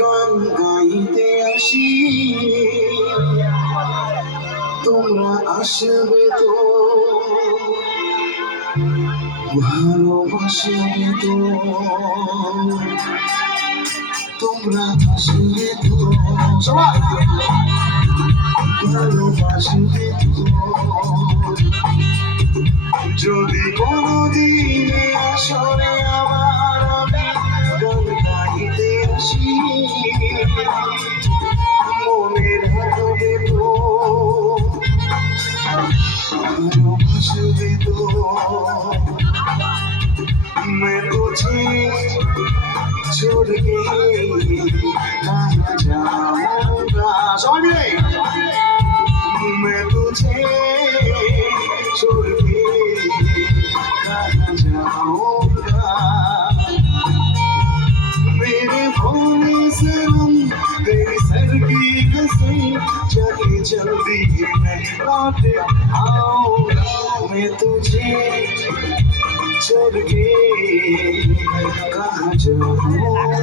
গান গাইতে আসি, তোমরা আসবে তো, ভালোবাসবে তো, তোমরা আসবে তো, সবাই ভালোবাসবে তো। যদি কোনদিন আসরে আবার আমি গান গাইতে আসি, মনে রাখবে তো, ভালোবাসবে তো। मैं तुझे छोड़ के कहाँ जाऊँगा, समझे? मैं तुझे छोड़ के कहाँ जाऊँगा, मेरे भोले सनम तेरी सर की कसम, चली जल्दी मैं लौट आऊँगा, मैं तुझे छोड़ के कहाँ जाऊँगा।